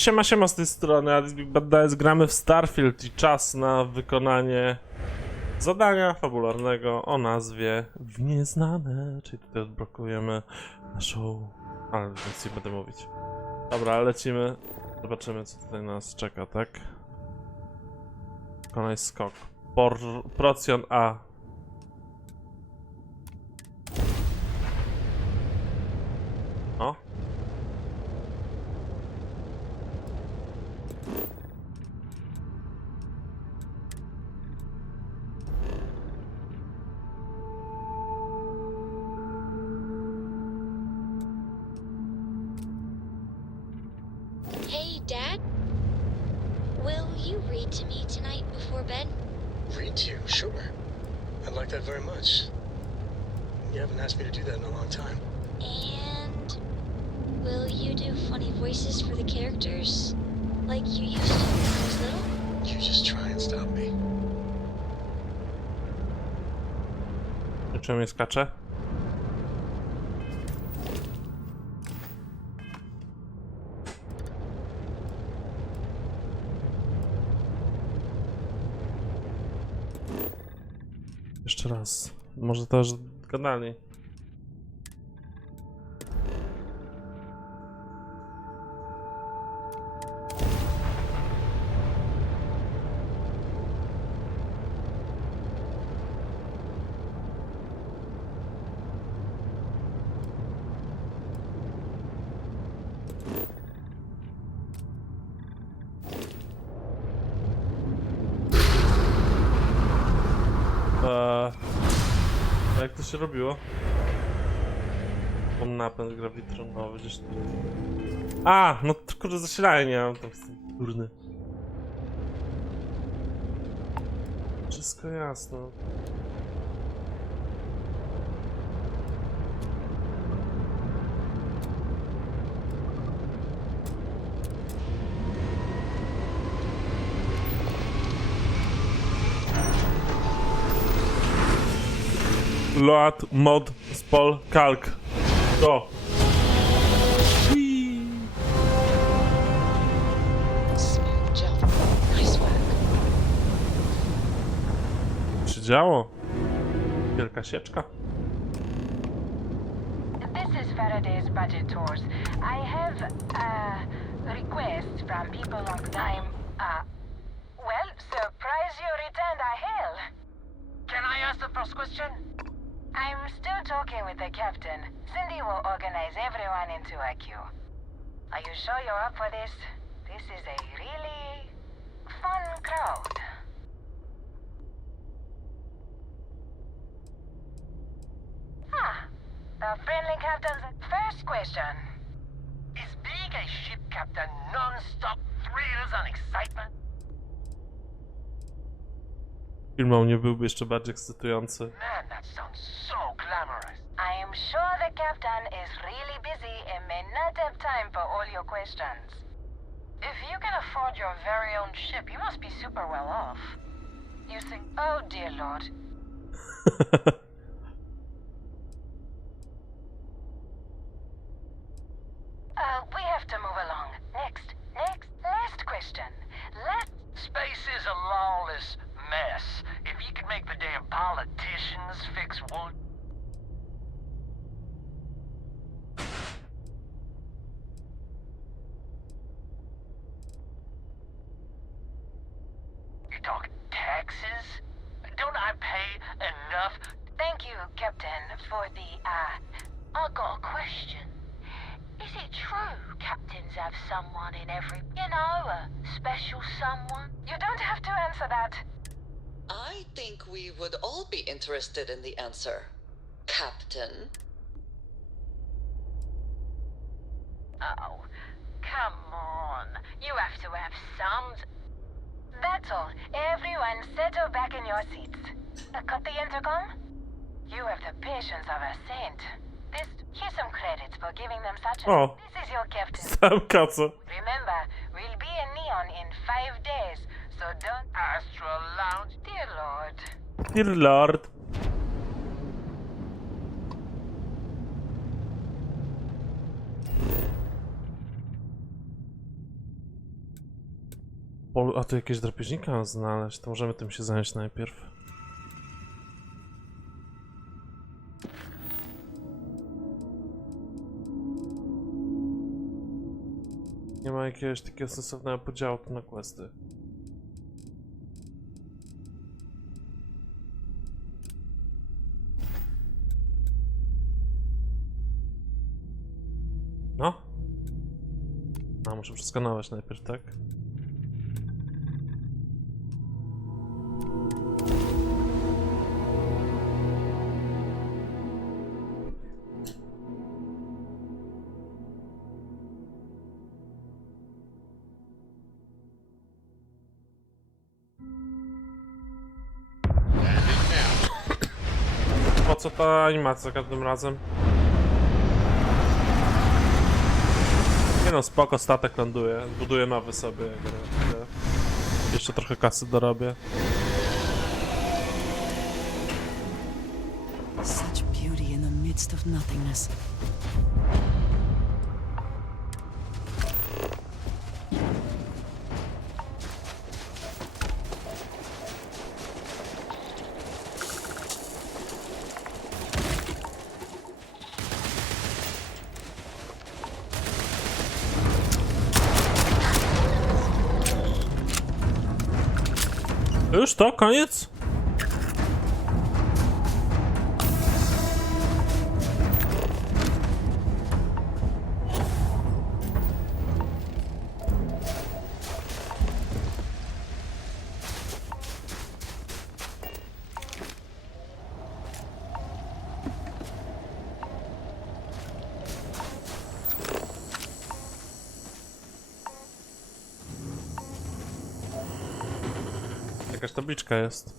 Siema z tej strony, Adis gramy w Starfield i czas na wykonanie zadania fabularnego o nazwie W Nieznane, czyli tutaj odblokujemy naszą... ale nic nie będę mówić. Dobra, lecimy, zobaczymy co tutaj nas czeka, tak? Wykonaj skok. Procjon A. O. Hey, Dad. Will you read to me tonight before bed? Read to you? Sure. I'd like that very much. You haven't asked me to do that in a long time. And will you do funny voices for the characters? Like you used to when I was little? You just try and stop me. Czym mnie skacze? Jeszcze raz. Może też gadali. Jak to się robiło? On napęd grawitronowy gdzieś tu. A! No to kurde zasilanie nie mam, tam jestem durny. Wszystko jasne. Load mod spol kalk. Do. Smooth jump. Nice work. Się działo? Wielka sieczka. This is Faraday's budget tours. I have requests from people on time. Well, surprise you returned a hail. Can I ask the first question? I'm still talking with the captain. Cindy will organize everyone into a queue. Are you sure you're up for this? This is a really fun crowd. The friendly captain's first question. Is being a ship captain non-stop thrills and excitement? Filmą nie byłby jeszcze bardziej ekscytujący. Man, that sounds so glamorous. I am sure the captain is really busy and may not have time for all your questions. If you can afford your very own ship, you must be super well off. You think, oh dear lord. We have to move along. Last question. Space is a lawless mess. If you could make the damn politicians fix one... You talk taxes? Don't I pay enough? Thank you, Captain, for the, I got a question. Is it true captains have someone in every... You know, a special someone? You don't have to answer that. I think we would all be interested in the answer, Captain. Oh, come on. You have to have some... That's all. Everyone settle back in your seats. Cut the intercom? You have the patience of a saint. Here's some credits for giving them such a... Oh. This is your captain. Sam kaca. Remember, we'll be in Neon in 5 days, so don't... Astral Lounge, dear lord. Dear Lord. A tu jakieś drapieżnika mam znaleźć, to możemy tym się zająć najpierw. Nie ma jakiegoś takiego sensownego podziału tu na questy. No. A, muszę przeskanować najpierw, tak? Po co ta animacja za każdym razem? Nie no, spoko, statek ląduje. Buduję nowy sobie. Jeszcze trochę kasy dorobię. Such beauty in the midst of nothingness. Już to? Koniec? Jakaś tabliczka jest.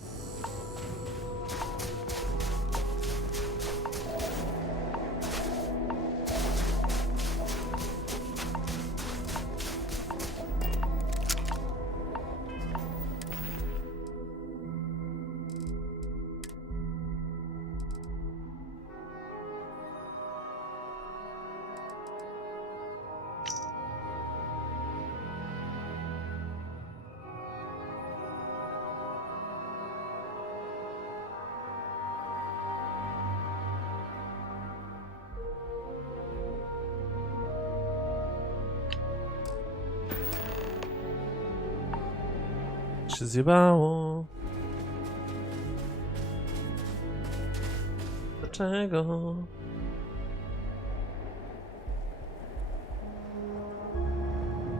Się zjebało. Dlaczego?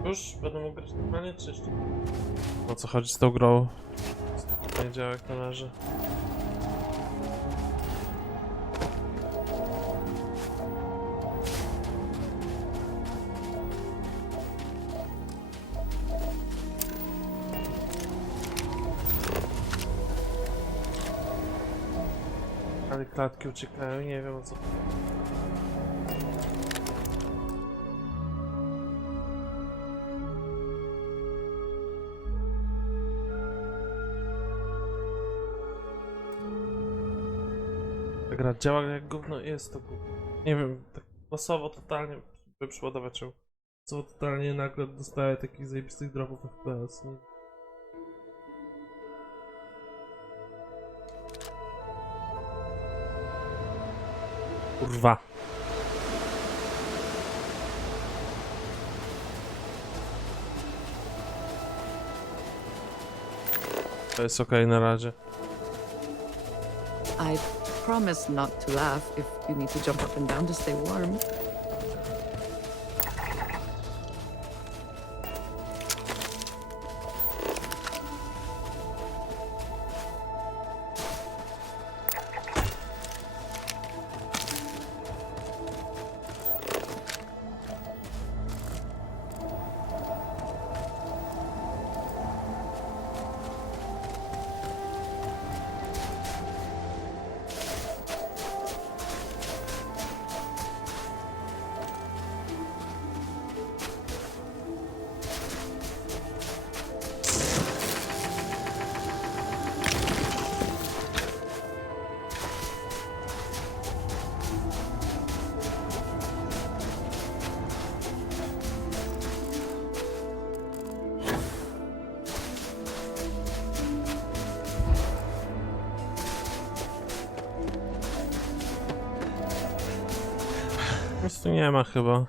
Już będę mógł grać normalnie, czy jeszcze? O co chodzi z tą grą? Nie działa jak należy. Ale klatki uciekają, nie wiem o co. Ta gra działa jak gówno, jest to gówno. Nie wiem, tak losowo totalnie, by przyładować ją. Losowo totalnie nagle dostaję takich zajebistych dropów FPS. Nie? Kurwa. To jest okej na razie. I promise not to laugh if you need to jump up and down to stay warm. Nic tu nie ma chyba.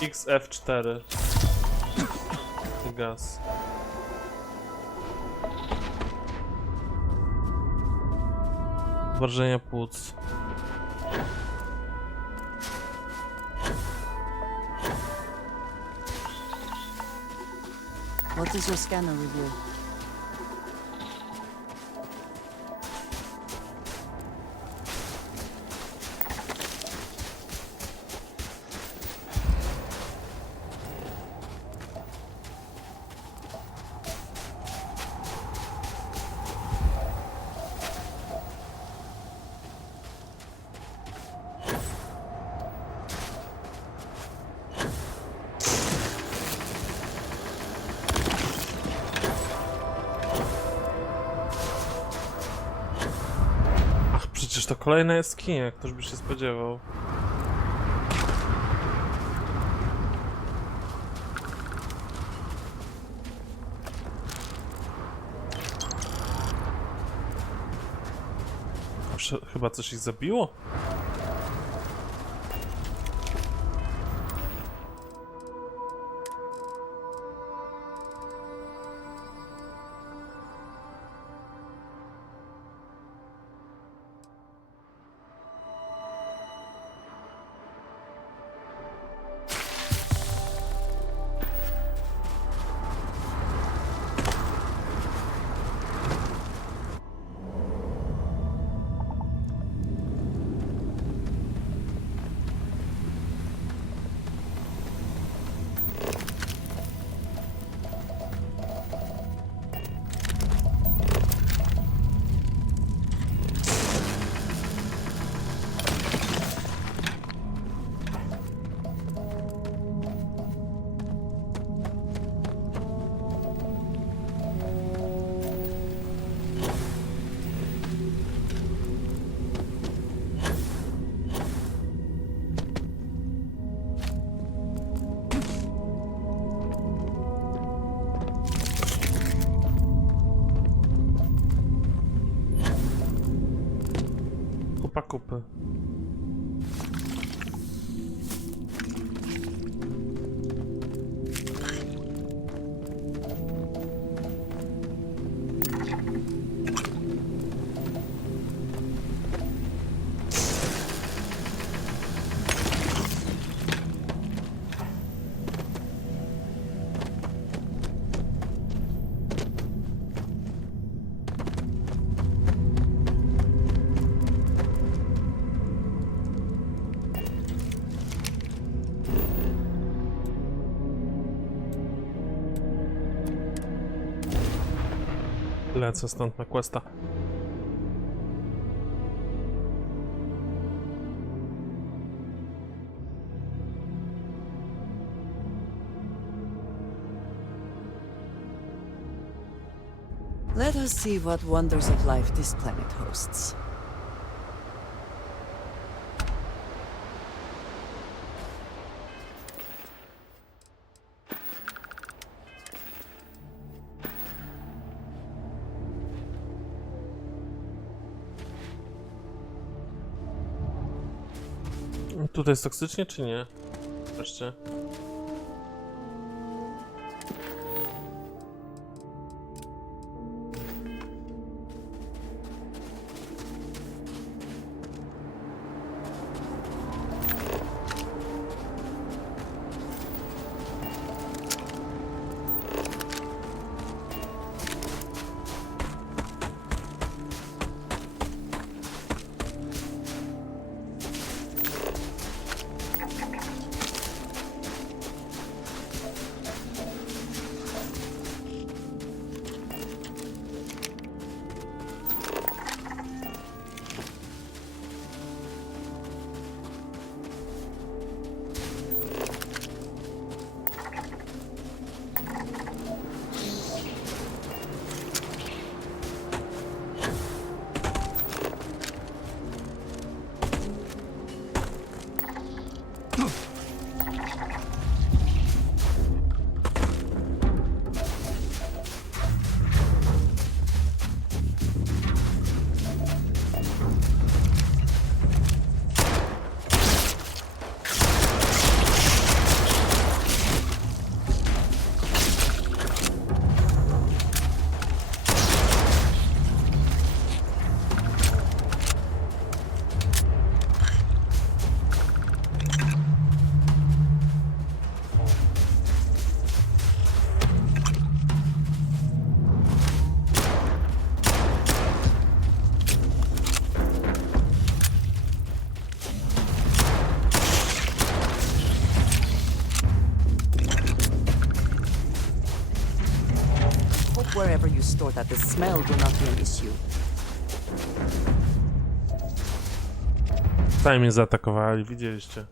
XF4. Gaz. Wrażenia płuc. What does your scanner reveal? Przecież to kolejna jaskinia, ktoś by się spodziewał. Chyba coś ich zabiło? Kupa kupy. Lecę stąd na questa. Let us see what wonders of life this planet hosts. Tutaj jest toksycznie, czy nie? Wreszcie. Wherever you store that, the smell will not be an issue. Sami mnie zaatakowali, widzieliście.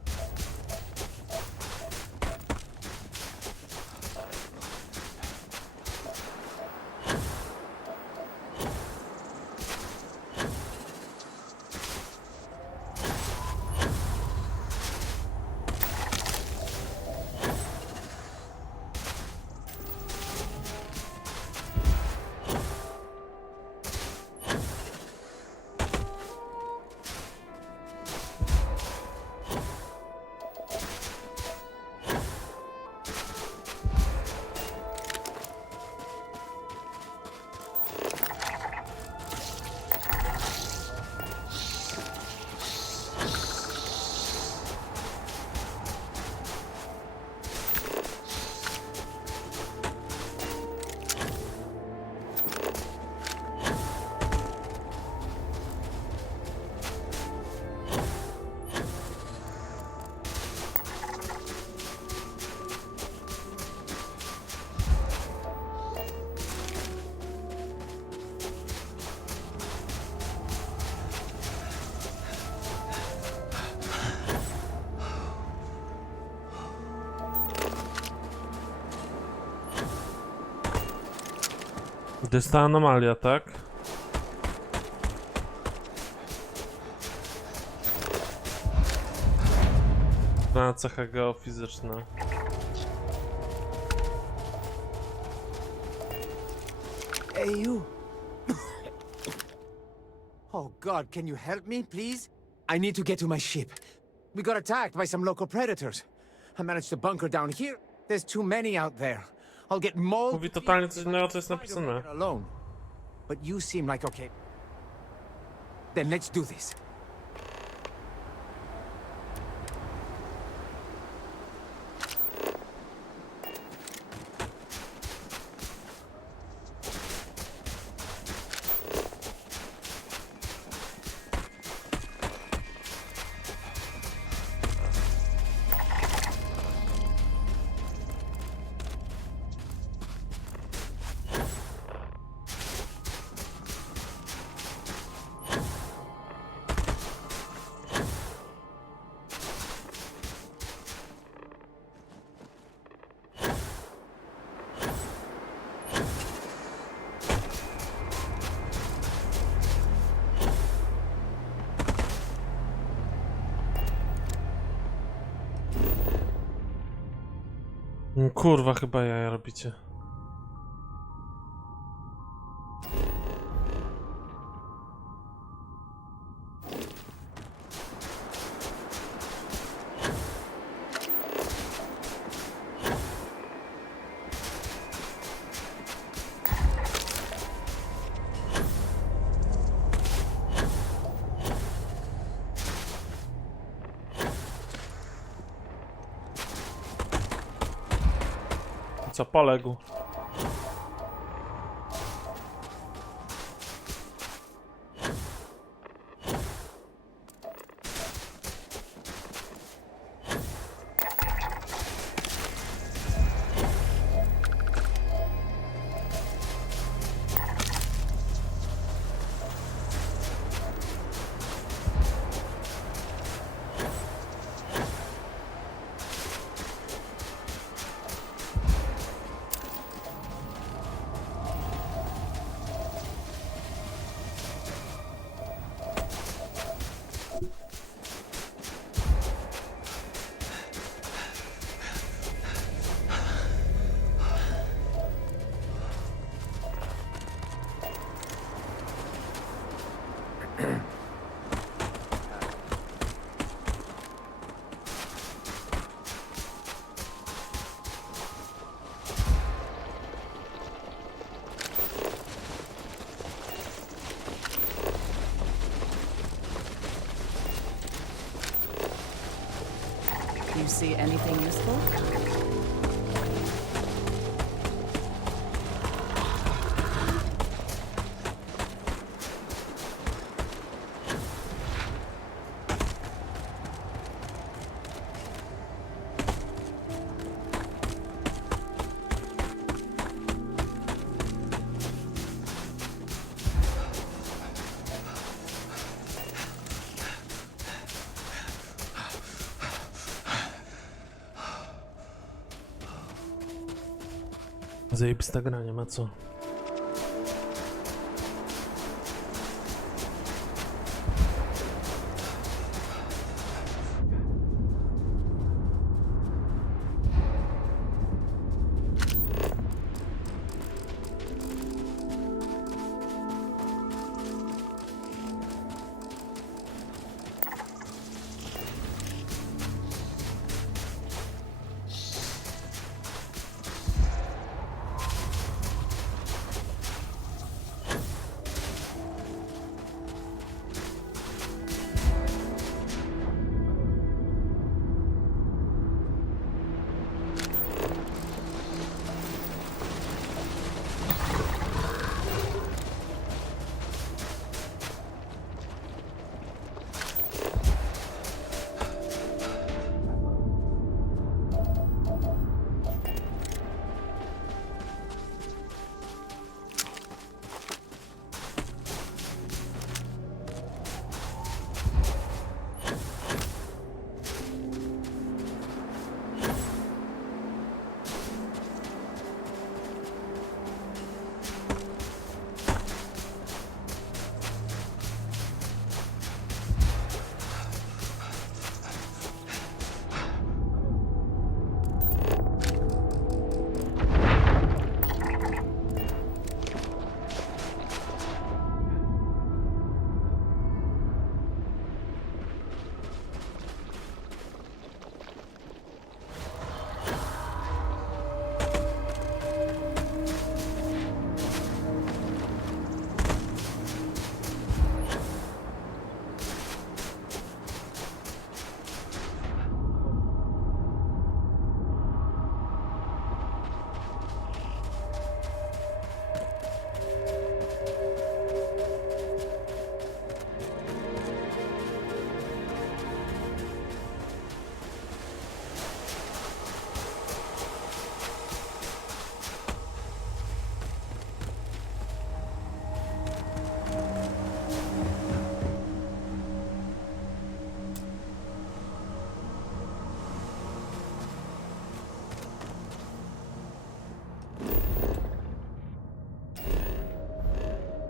To jest ta anomalia, tak? Na cecha geofizyczna. Hey, you. Oh, God, can you help me, please? I need to get to my ship. We got attacked by some local predators. I managed to bunker down here. There's too many out there. I'll get mauled. Mówi totalnie coś innego, co jest napisane. Alone. But you seem like okay. Then let's do this. Kurwa, chyba jaja robicie. Co, poległ? you see anything useful? Zajebista gra, nie ma co.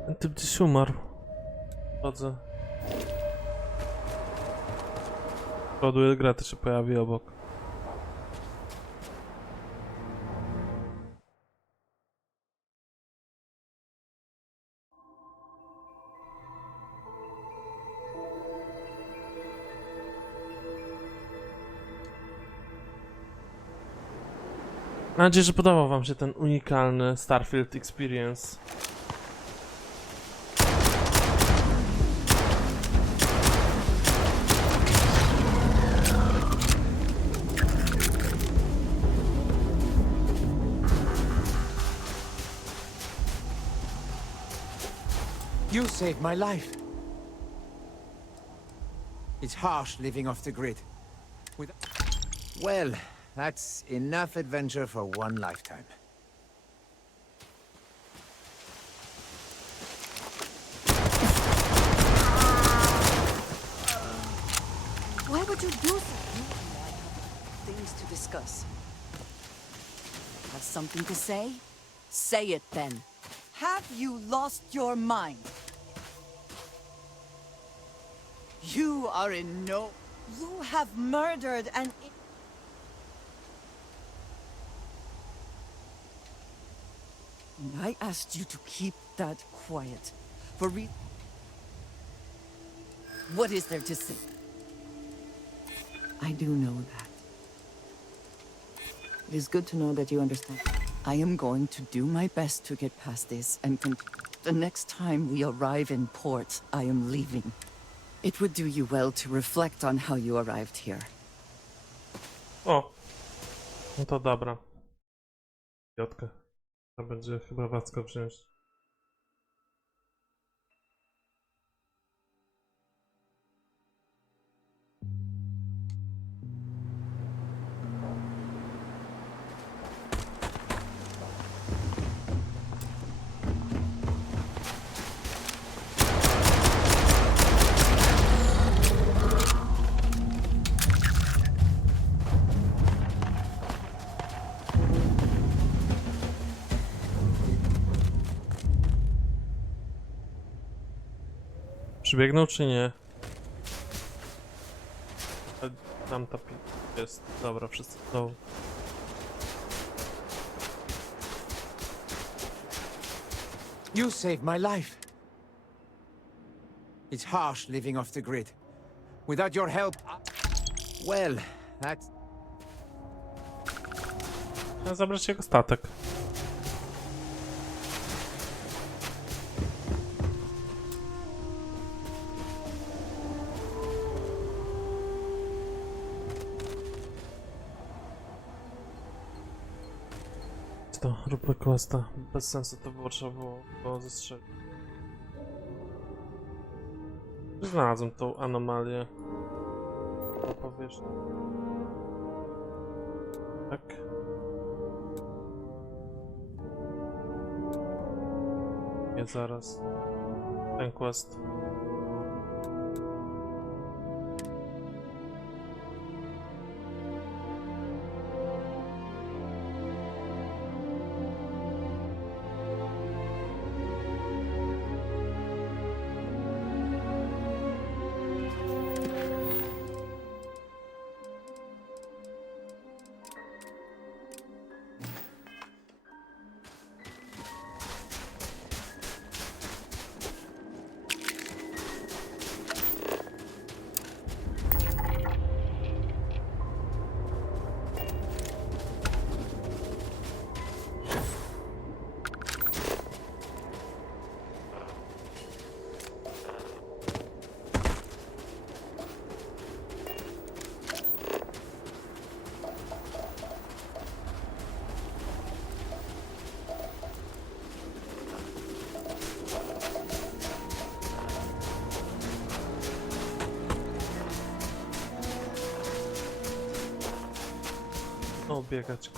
Ten typ gdzieś umarł. Chodzę. Ładuję grę, to się pojawi obok. Mam nadzieję, że podobał wam się ten unikalny Starfield Experience. You saved my life. It's harsh living off the grid. Well, that's enough adventure for one lifetime. Why would you do that? You and I have things to discuss. Have something to say? Say it then. Have you lost your mind? You are in no... You have murdered an... And I asked you to keep that quiet. For what is there to say? I do know that. It is good to know that you understand. I am going to do my best to get past this and the next time we arrive in port, I am leaving. It would do you well to reflect on how you arrived here. O! No to dobra. Piątkę. To będzie chyba wacko wziąć. Przybiegnął czy nie? Tam ta jest. Dobra, wszyscy są. You saved my life. It's harsh living off the grid. Without your help, well, that's... Trzeba zabrać jego statek. To róbmy questa. Bez sensu to było, trzeba było zastrzelić. Znalazłem tą anomalię. Na powierzchni. Tak. Nie zaraz. Ten quest. O, biegać.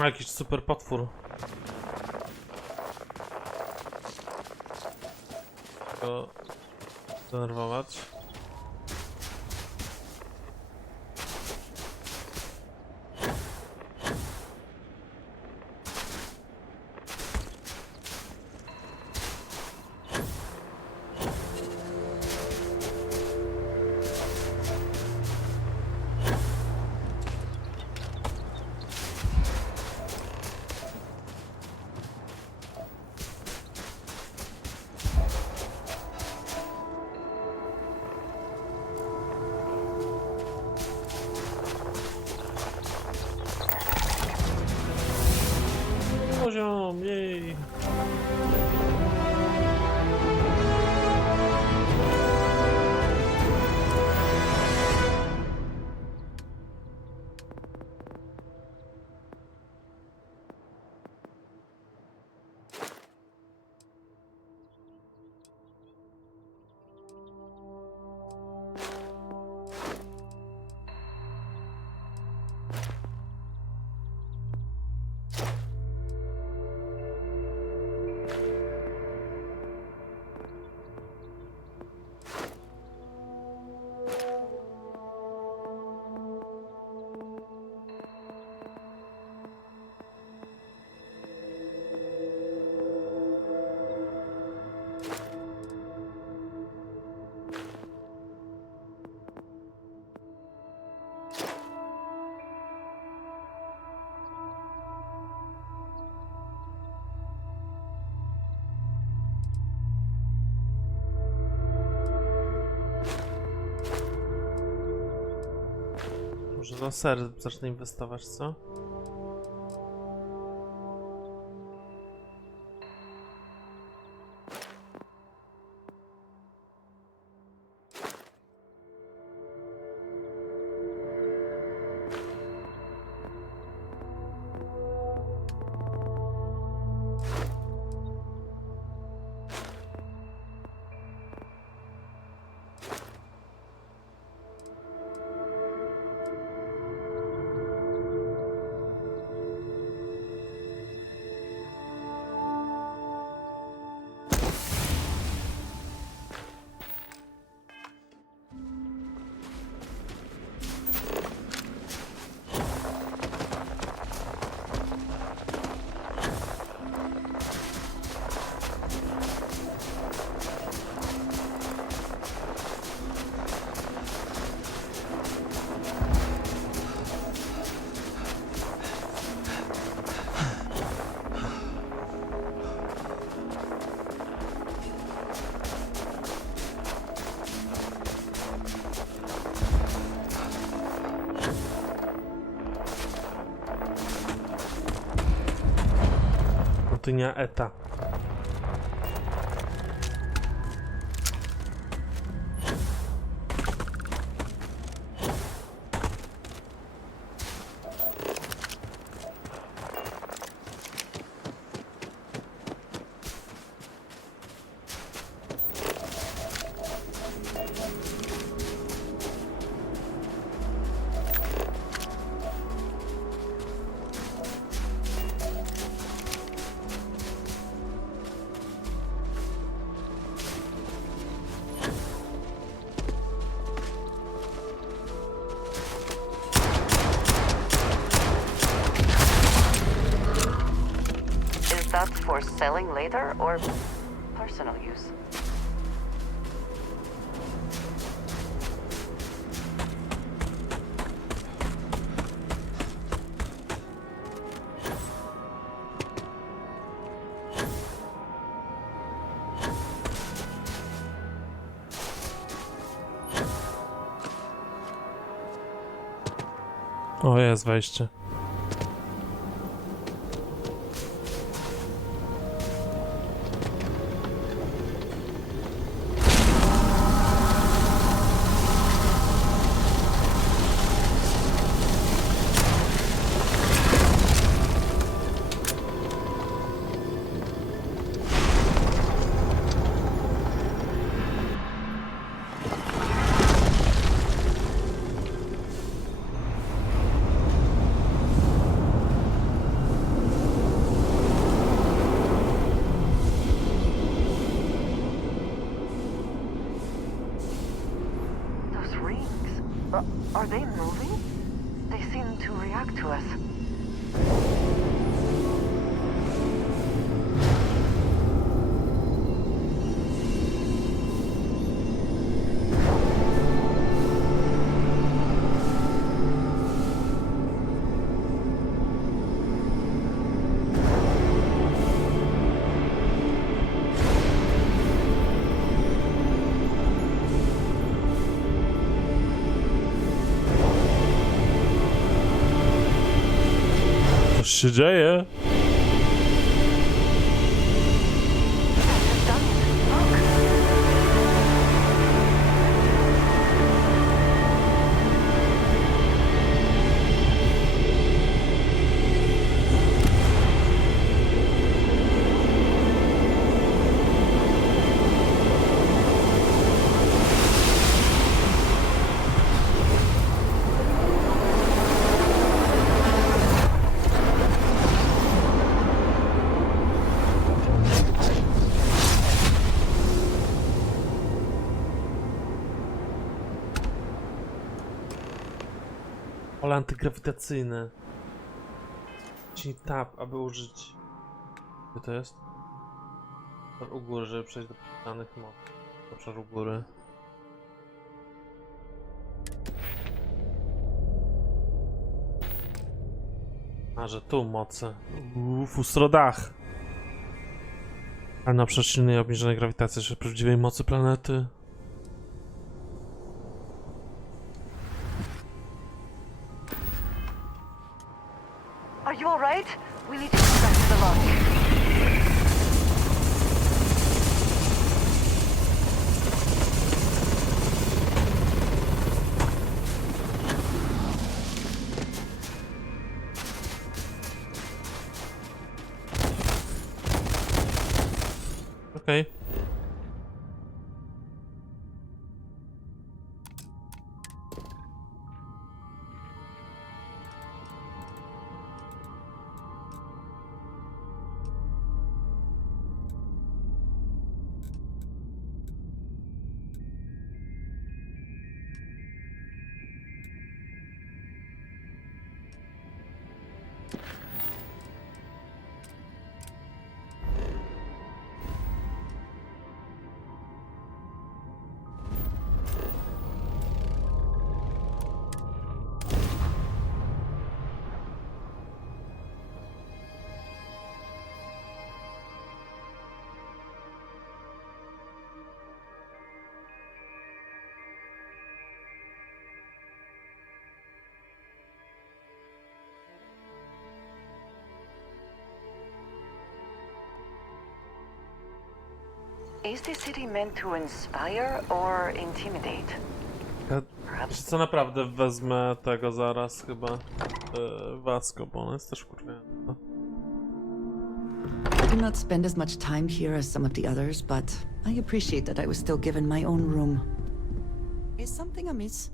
A, jakiś super potwór. Go denerwować. Może do serii zacznę inwestować, co? Dnia eta. That for selling later or personal use? O, jest wejście. Are they moving? They seem to react to us. Coś się dzieje. Pole antygrawitacyjne. Wciśnij tab, aby użyć... Gdzie to jest? U góry, żeby przejść do danych mocy. Obszar u góry. A, że tu moce. Fustrodach. Ale na przyczynnej obniżonej grawitacji, że prawdziwej mocy planety. Are you alright? We need to get back to the lodge. Okej. Is this city meant to inspire or intimidate? Wiecie co, naprawdę wezmę tego zaraz chyba. Wasko, bo ona jest też wkurwiająca. I do not spend as much time here as some of the others, but I appreciate that I was still given my own room. Is something amiss?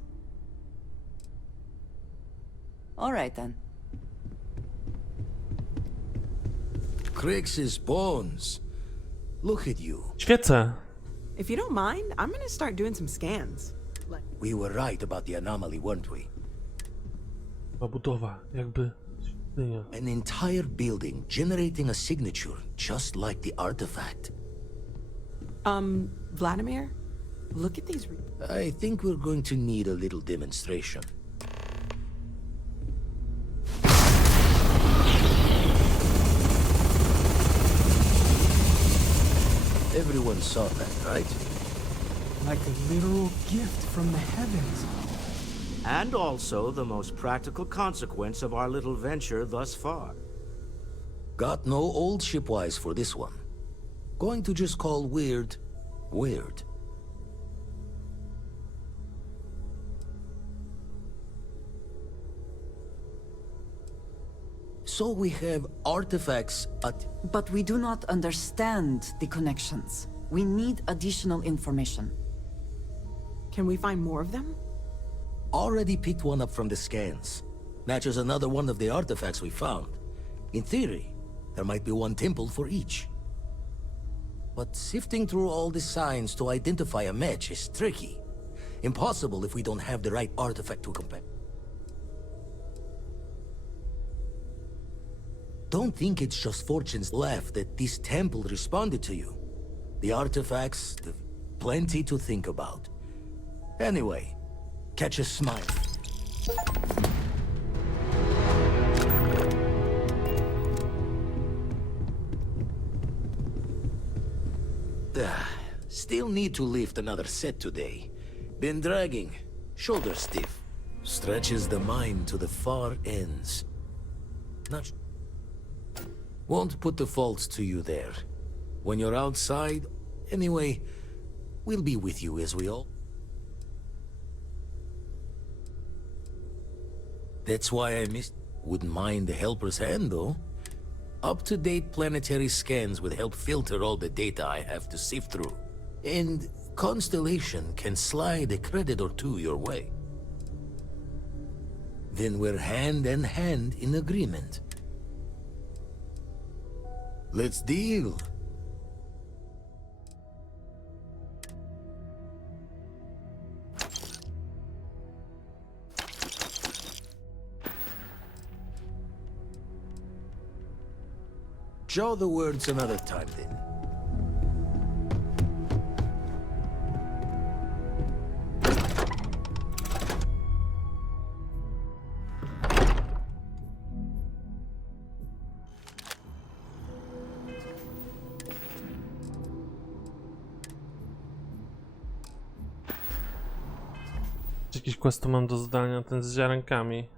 All right then. Crix's bones. Look at you. Świece! If you don't mind, I'm gonna start doing some scans. We were right about the anomaly, weren't we? Budowa, jakby... świątynia. An entire building generating a signature just like the artifact. Vladimir, look at these. I think we're going to need a little demonstration. Everyone saw that, right? Like a literal gift from the heavens. And also the most practical consequence of our little venture thus far. Got no old shipwise for this one. Going to just call weird, weird. So we have artifacts at... But we do not understand the connections. We need additional information. Can we find more of them? Already picked one up from the scans. Matches another one of the artifacts we found. In theory, there might be one temple for each. But sifting through all the signs to identify a match is tricky. Impossible if we don't have the right artifact to compare. Don't think it's just Fortune's laugh that this temple responded to you. The artifacts, plenty to think about. Anyway, catch a smile. Still need to lift another set today. Been dragging, shoulder stiff. Stretches the mind to the far ends. Not... Won't put the faults to you there. When you're outside, anyway, we'll be with you as we all... That's why I missed... Wouldn't mind the helper's hand, though. Up-to-date planetary scans would help filter all the data I have to sift through. And Constellation can slide a credit or two your way. Then we're hand in hand in agreement. Let's deal. Jaw the words another time then. Jakiś quest tu mam do zadania, ten z ziarenkami.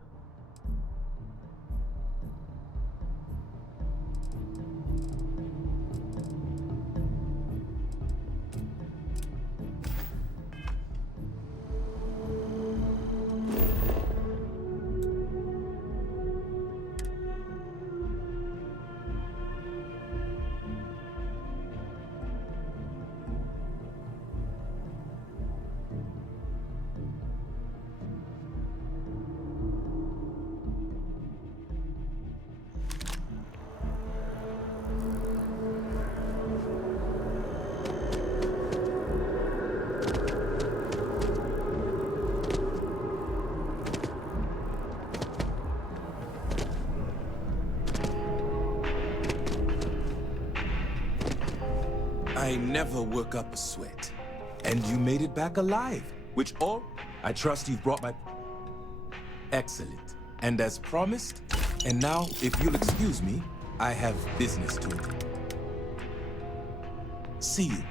I never work up a sweat. And you made it back alive, which all... I trust you've brought my... Excellent. And as promised, and now, if you'll excuse me, I have business to do. See you.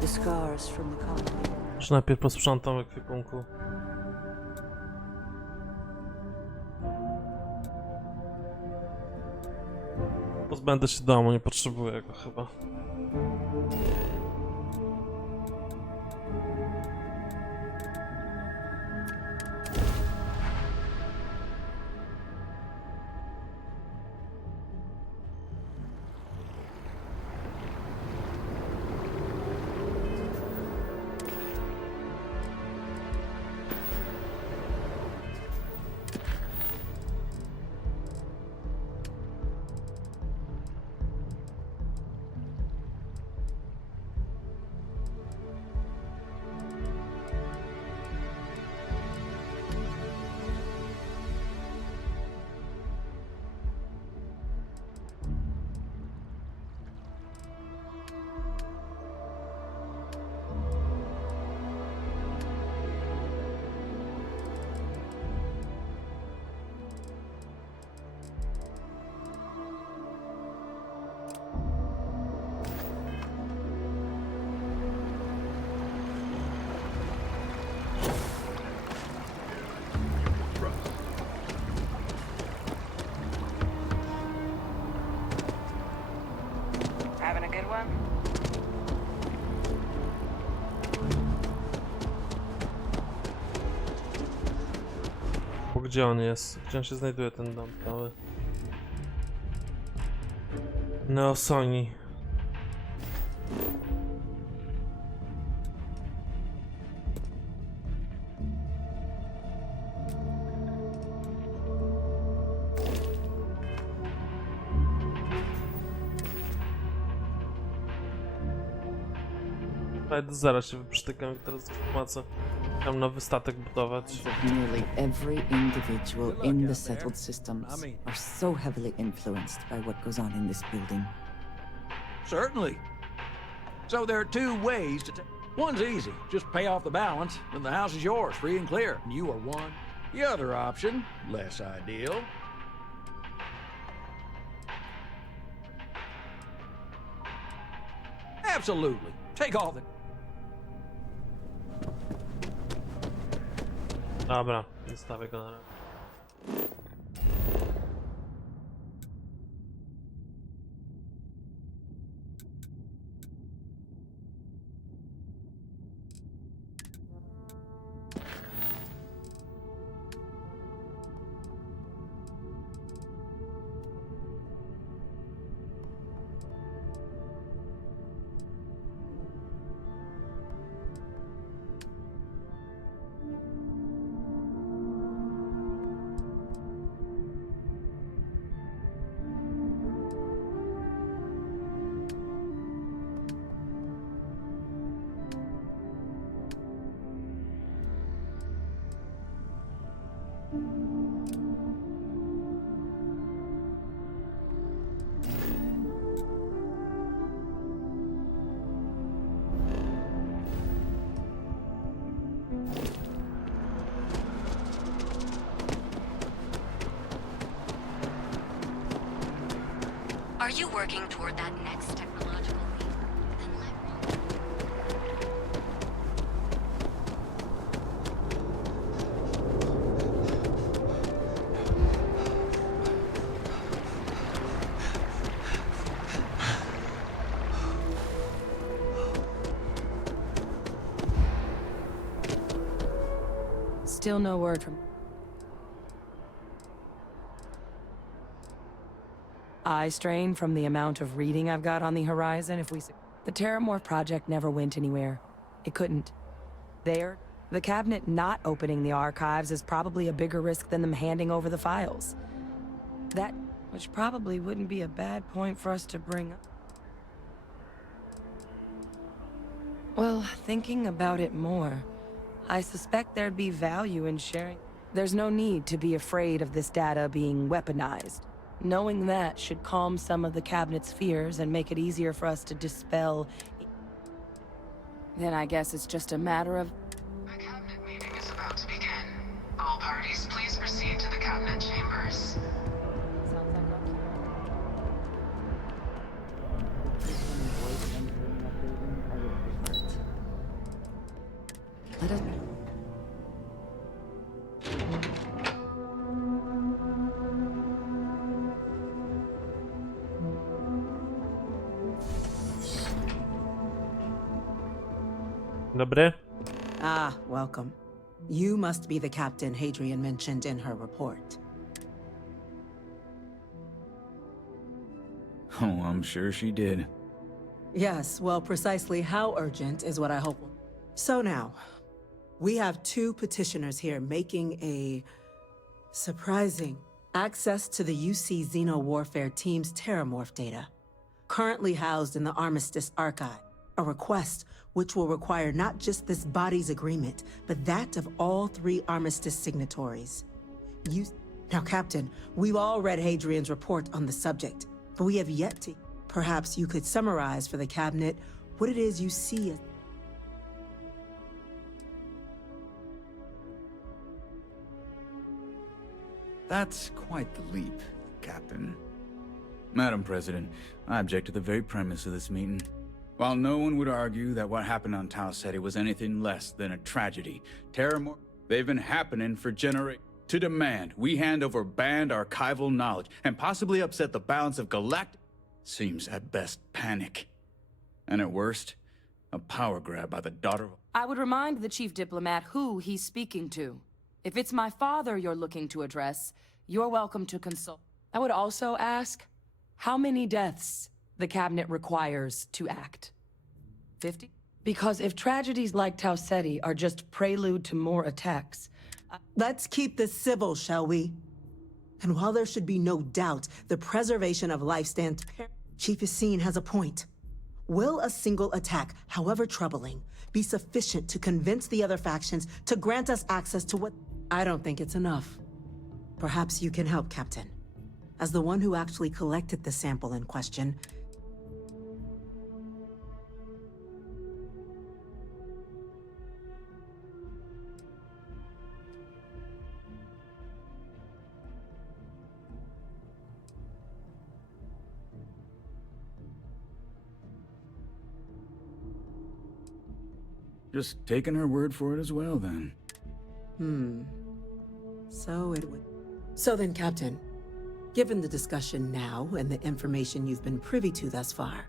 The scars from the conflict. Już najpierw posprzątam w ekwipunku. Pozbędę się domu, nie potrzebuję go chyba. Having a good one? Bo gdzie on jest? Gdzie on się znajduje, ten dom cały? Neosoni. Zaraz się wyprztykam i teraz płacę. Tam nowy statek budować. Nearly every individual in the settled systems are so heavily influenced by what goes on in this building. Certainly. So there are two ways to one's easy. Just pay off the balance, then the house is yours, free and clear. And you are one. The other option, less ideal. Absolutely. Take all the... Dobra, zostawię go na razie. Are you working toward that next technological leap? Then let me. Still no word from... Eye strain from the amount of reading I've got on the horizon if we... The Terramorph project never went anywhere. It couldn't. The cabinet not opening the archives is probably a bigger risk than them handing over the files. Which probably wouldn't be a bad point for us to bring up. Well, thinking about it more, I suspect there'd be value in sharing. There's no need to be afraid of this data being weaponized. Knowing that should calm some of the cabinet's fears and make it easier for us to dispel. Then I guess it's just a matter of... The cabinet meeting is about to begin. All parties, please proceed to the cabinet chambers. Let us... Dobry. Ah, welcome. You must be the captain Hadrian mentioned in her report. Oh, I'm sure she did. Yes, well, precisely how urgent is what I hope. So now, we have two petitioners here making a surprising access to the UC Xeno Warfare Team's Terramorph data, currently housed in the Armistice Archive. A request which will require not just this body's agreement, but that of all three Armistice signatories. Now, Captain, we've all read Hadrian's report on the subject, but we have yet to. Perhaps you could summarize for the cabinet what it is you see as... That's quite the leap, Captain. Madam President, I object to the very premise of this meeting. While no one would argue that what happened on Tau Ceti was anything less than a tragedy, they've been happening for generations. To demand we hand over banned archival knowledge and possibly upset the balance of galactic seems at best panic. And at worst, a power grab by the daughter of... I would remind the chief diplomat who he's speaking to. If it's my father you're looking to address, you're welcome to consult. I would also ask, how many deaths the cabinet requires to act? 50? Because if tragedies like Tau Ceti are just prelude to more attacks... Let's keep this civil, shall we? And while there should be no doubt the preservation of life stands... Chief Yassine has a point. Will a single attack, however troubling, be sufficient to convince the other factions to grant us access to what... I don't think it's enough. Perhaps you can help, Captain. As the one who actually collected the sample in question... Just taking her word for it as well, then. So it would... So then, Captain, given the discussion now and the information you've been privy to thus far...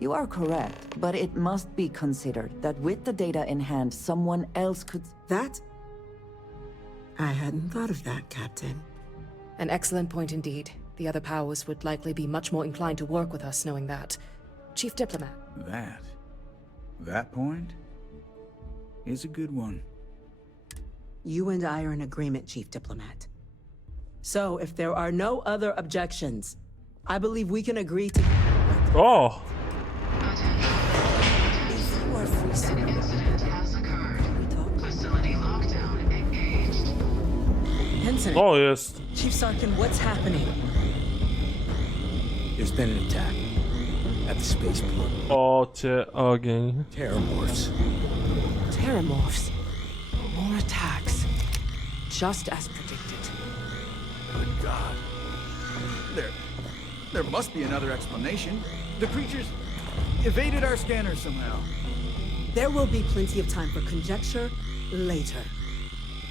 You are correct, but it must be considered that with the data in hand, someone else could... That? I hadn't thought of that, Captain. An excellent point indeed. The other powers would likely be much more inclined to work with us knowing that. Chief Diplomat. That point is a good one. You and I are in agreement, Chief Diplomat. So, if there are no other objections, I believe we can agree to... Oh! Incident has occurred. Facility lockdown engaged. Henson. O, jest. Chief Sarkin, what's happening? There's been an attack at the spaceport. O cię ogień. Terrormorphs. Terrormorphs. More attacks. Just as predicted. Good God. There must be another explanation. The creatures evaded our scanners somehow. There will be plenty of time for conjecture later.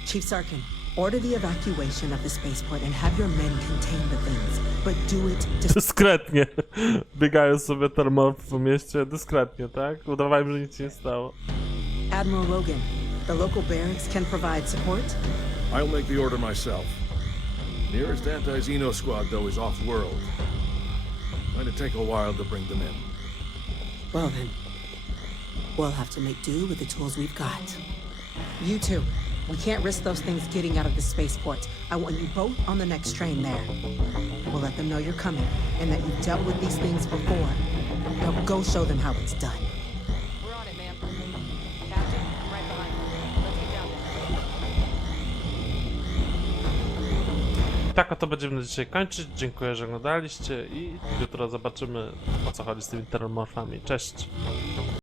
Chief Sarkin, order the evacuation of the spaceport and have your men contain the things, but do it Dyskretnie. Biegają sobie termorfy po mieście. Dyskretnie, tak? Udawajmy, że nic się nie stało. Admiral Logan, the local barracks can provide support? I'll make the order myself. Nearest anti-Xeno squad, though, is off-world. Going to take a while to bring them in. Well then, we'll have to make do with the tools we've got. You two, we can't risk those things getting out of the spaceport. I want you both on the next train there. We'll let them know you're coming and that you've dealt with these things before. Now go show them how it's done. We're on it, ma'am. Captain, I'm right behind you. Let's get down there. Tak oto będziemy na dzisiaj kończyć. Dziękuję, że oglądaliście i jutro zobaczymy, o co chodzi z tymi terrormorfami. Cześć!